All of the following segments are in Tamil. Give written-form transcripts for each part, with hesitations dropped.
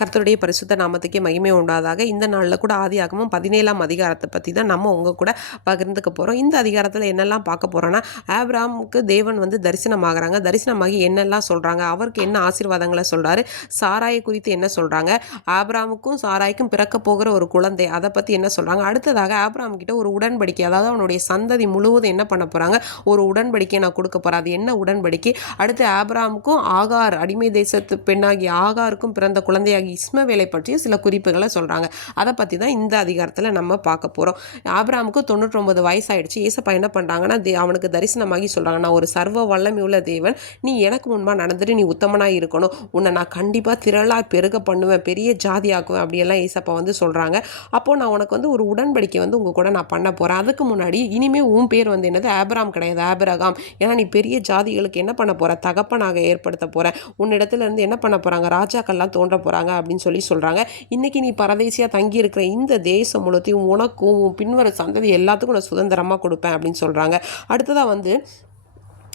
கர்த்தருடைய பரிசுத்த நாமத்துக்கே மகிமை உண்டாதாக. இந்த நாளில் கூட ஆதியாகமம் 17ஆம் அதிகாரத்தை பற்றி தான் நம்ம உங்கள் கூட பகிர்ந்துக்க போகிறோம். இந்த அதிகாரத்தில் என்னெல்லாம் பார்க்க போகிறோன்னா, ஆபிரகாமுக்கு தேவன் தரிசனமாகறாங்க. தரிசனமாகி என்னெல்லாம் சொல்கிறாங்க, அவருக்கு என்ன ஆசீர்வாதங்களை சொல்கிறாரு, சாராயை குறித்து என்ன சொல்கிறாங்க, ஆபிரகாமுக்கும் சாராய்க்கும் பிறக்க போகிற ஒரு குழந்தை அதை பற்றி என்ன சொல்கிறாங்க. அடுத்ததாக ஆபிரகாம் கிட்ட ஒரு உடன்படிக்கை, அதாவது அவனுடைய சந்ததி முழுவதும் என்ன பண்ண போகிறாங்க, ஒரு உடன்படிக்கையை நான் கொடுக்க போகிறேன். அது என்ன உடன்படிக்கை? அடுத்து ஆபிரகாமுக்கும் ஆகார், அடிமை தேசத்து பெண்ணாகிய ஆகாருக்கும் பிறந்த குழந்தையாக இஸ்மவேலை பற்றிய சில குறிப்புகளை சொல்கிறாங்க. அதை பற்றி தான் இந்த அதிகாரத்தில் நம்ம பார்க்க போகிறோம். ஆபிரகாமுக்கு 99 வயசாயிடுச்சு. ஏசப்பா என்ன பண்ணுறாங்கன்னா, அவனுக்கு தரிசனமாகி சொல்கிறாங்க, நான் ஒரு சர்வ வல்லமையுள்ள தேவன், நீ எனக்கு முன்பாக நடந்துட்டு நீ உத்தமனாக இருக்கணும், உன்னை நான் கண்டிப்பாக திரளாக பெருக பண்ணுவேன், பெரிய ஜாதி ஆக்குவேன் அப்படியெல்லாம் ஏசப்பா சொல்கிறாங்க. அப்போது நான் உனக்கு ஒரு உடன்படிக்கை உங்கள் கூட நான் பண்ண போகிறேன். அதுக்கு முன்னாடி இனிமேல் உன் பேர் என்னது, ஆபிரகாம் கிடையாது, ஆபிரகாம். ஏன்னா நீ பெரிய ஜாதிகளுக்கு என்ன பண்ண போகிற, தகப்பனாக ஏற்படுத்த போகிறேன். உன்னிடத்துல இருந்து என்ன பண்ண போகிறாங்க, ராஜாக்கள்லாம் தோன்ற போகிறாங்க அப்படின்னு சொல்கிறாங்க. இன்னைக்கு நீ பரதேசியாக தங்கி இருக்கிற இந்த தேசம் முழுத்தையும் உனக்கும் பின்வர சந்ததி எல்லாத்துக்கும் நான் சுதந்திரமாக கொடுப்பேன் அப்படின்னு சொல்கிறாங்க. அடுத்ததாக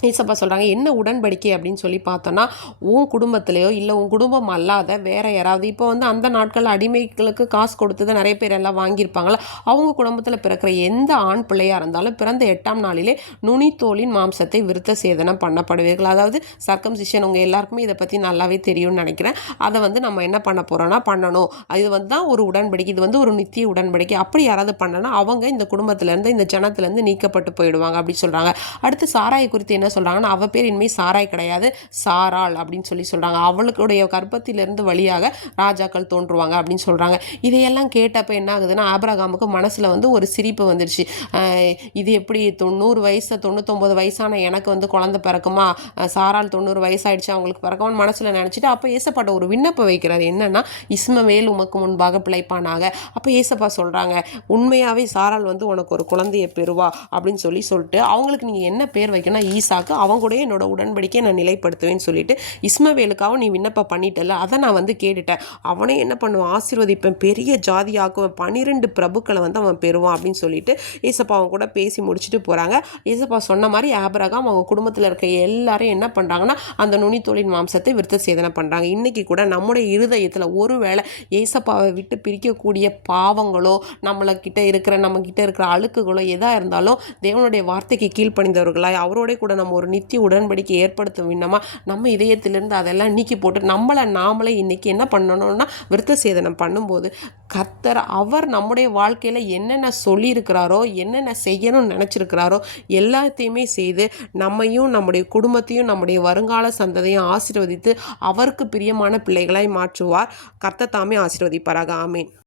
ஏசப்பா சொல்கிறாங்க, என்ன உடன்படிக்கை அப்படின்னு சொல்லி பார்த்தோன்னா, உன் குடும்பத்திலையோ இல்லை உன் குடும்பம் அல்லாத வேற யாராவது, இப்போ அந்த நாட்களில் அடிமைகளுக்கு காசு கொடுத்தது நிறைய பேர் எல்லாம் வாங்கியிருப்பாங்களா, அவங்க குடும்பத்தில் பிறக்கிற எந்த ஆண் பிள்ளையாக இருந்தாலும் பிறந்த 8ஆம் நாளிலே நுனித்தோலின் மாம்சத்தை விருத்த சேதனம் பண்ணப்படுவீர்கள். அதாவது சர்க்கம்சிஷன். உங்கள் எல்லாருக்குமே இதை பற்றி நல்லாவே தெரியும்னு நினைக்கிறேன். அதை நம்ம என்ன பண்ண போகிறோன்னா பண்ணணும். இது தான் ஒரு உடன்படிக்கை. இது ஒரு நித்திய உடன்படிக்கை. அப்படி யாராவது பண்ணனா அவங்க இந்த குடும்பத்திலேருந்து இந்த ஜனத்திலேருந்து நீக்கப்பட்டு போயிடுவாங்க அப்படி சொல்கிறாங்க. அடுத்து சாராயை குறித்து என்ன சொல்கிறாங்கன்னா, அவள் பேர் இனிமேல் சாராய் கிடையாது, சாராள் அப்படின்னு சொல்கிறாங்க. அவளுடைய கர்ப்பத்திலிருந்து வழியாக ராஜாக்கள் தோன்றுவாங்க அப்படின்னு சொல்கிறாங்க. இதையெல்லாம் கேட்டப்போ என்ன ஆகுதுன்னா, ஆபிரகாமுக்கு மனசில் ஒரு சிரிப்பு வந்துடுச்சு. இது எப்படி 90 வயசு 99 வயசான எனக்கு குழந்தை பிறக்குமா, சாராள் 90 வயசாயிடுச்சு அவங்களுக்கு பிறக்கவான்னு மனசில் நினச்சிட்டு அப்போ ஏசப்பாட்ட ஒரு விண்ணப்பம் வைக்கிறார். என்னன்னா, இஸ்மவேல் உமக்கு முன்பாக பிழைப்பானாக. அப்போ ஏசப்பா சொல்கிறாங்க, உண்மையாகவே சாராள் உனக்கு ஒரு குழந்தையை பெறுவா அப்படின்னு சொல்லிட்டு அவங்களுக்கு நீங்கள் என்ன பேர் வைக்கணும், ஈசா, அவங்க கூட என்னோட உடன்படிக்கையை நான் நிலைப்படுத்துவேன்னு சொல்லிட்டு இஸ்மவேலுக்காக நீ விண்ணப்பம் பண்ணிட்டல, அதை நான் கேட்டுட்டேன். அவனே என்ன பண்ணுவான், ஆசீர்வதிப்பேன், பெரிய ஜாதி ஆக்குவேன், 12 பிரபுக்களை அவன் பெறுவான் அப்படின்னு சொல்லிட்டு ஏசப்பா அவங்க கூட பேசி முடிச்சுட்டு போகிறாங்க. ஏசப்பா சொன்ன மாதிரி ஆபிரகாம் அவங்க குடும்பத்தில் இருக்க எல்லாரும் என்ன பண்ணுறாங்கன்னா, அந்த நுனித்தோலின் மாம்சத்தை விருத்த சேதனை பண்ணுறாங்க. இன்றைக்கி கூட நம்முடைய இருதயத்தில் ஒருவேளை ஏசப்பாவை விட்டு பிரிக்கக்கூடிய பாவங்களோ நம்ம கிட்ட இருக்கிற அழுக்குகளோ எதாக இருந்தாலும் தேவனுடைய வார்த்தைக்கு கீழ்ப்பணிந்தவர்களாய் அவரோட கூட நம்ம ஒரு நித்திய உடன்படிக்கை ஏற்படுத்த வேண்டாமா, நம்ம இதயத்திலிருந்து அதெல்லாம் நீக்கி போட்டு நாமளே இன்னைக்கு என்ன பண்ணணும்னா விருத்த சேதனம் பண்ணும்போது கர்த்தர் அவர் நம்முடைய வாழ்க்கையில் என்னென்ன சொல்லியிருக்கிறாரோ, என்னென்ன செய்யணும்னு நினச்சிருக்கிறாரோ எல்லாத்தையுமே செய்து நம்மையும் நம்முடைய குடும்பத்தையும் நம்முடைய வருங்கால சந்ததியும் ஆசீர்வதித்து அவருக்கு பிரியமான பிள்ளைகளாய் மாற்றுவார். கர்த்தர் தாமே ஆசீர்வதிப்பாராக. ஆமீன்.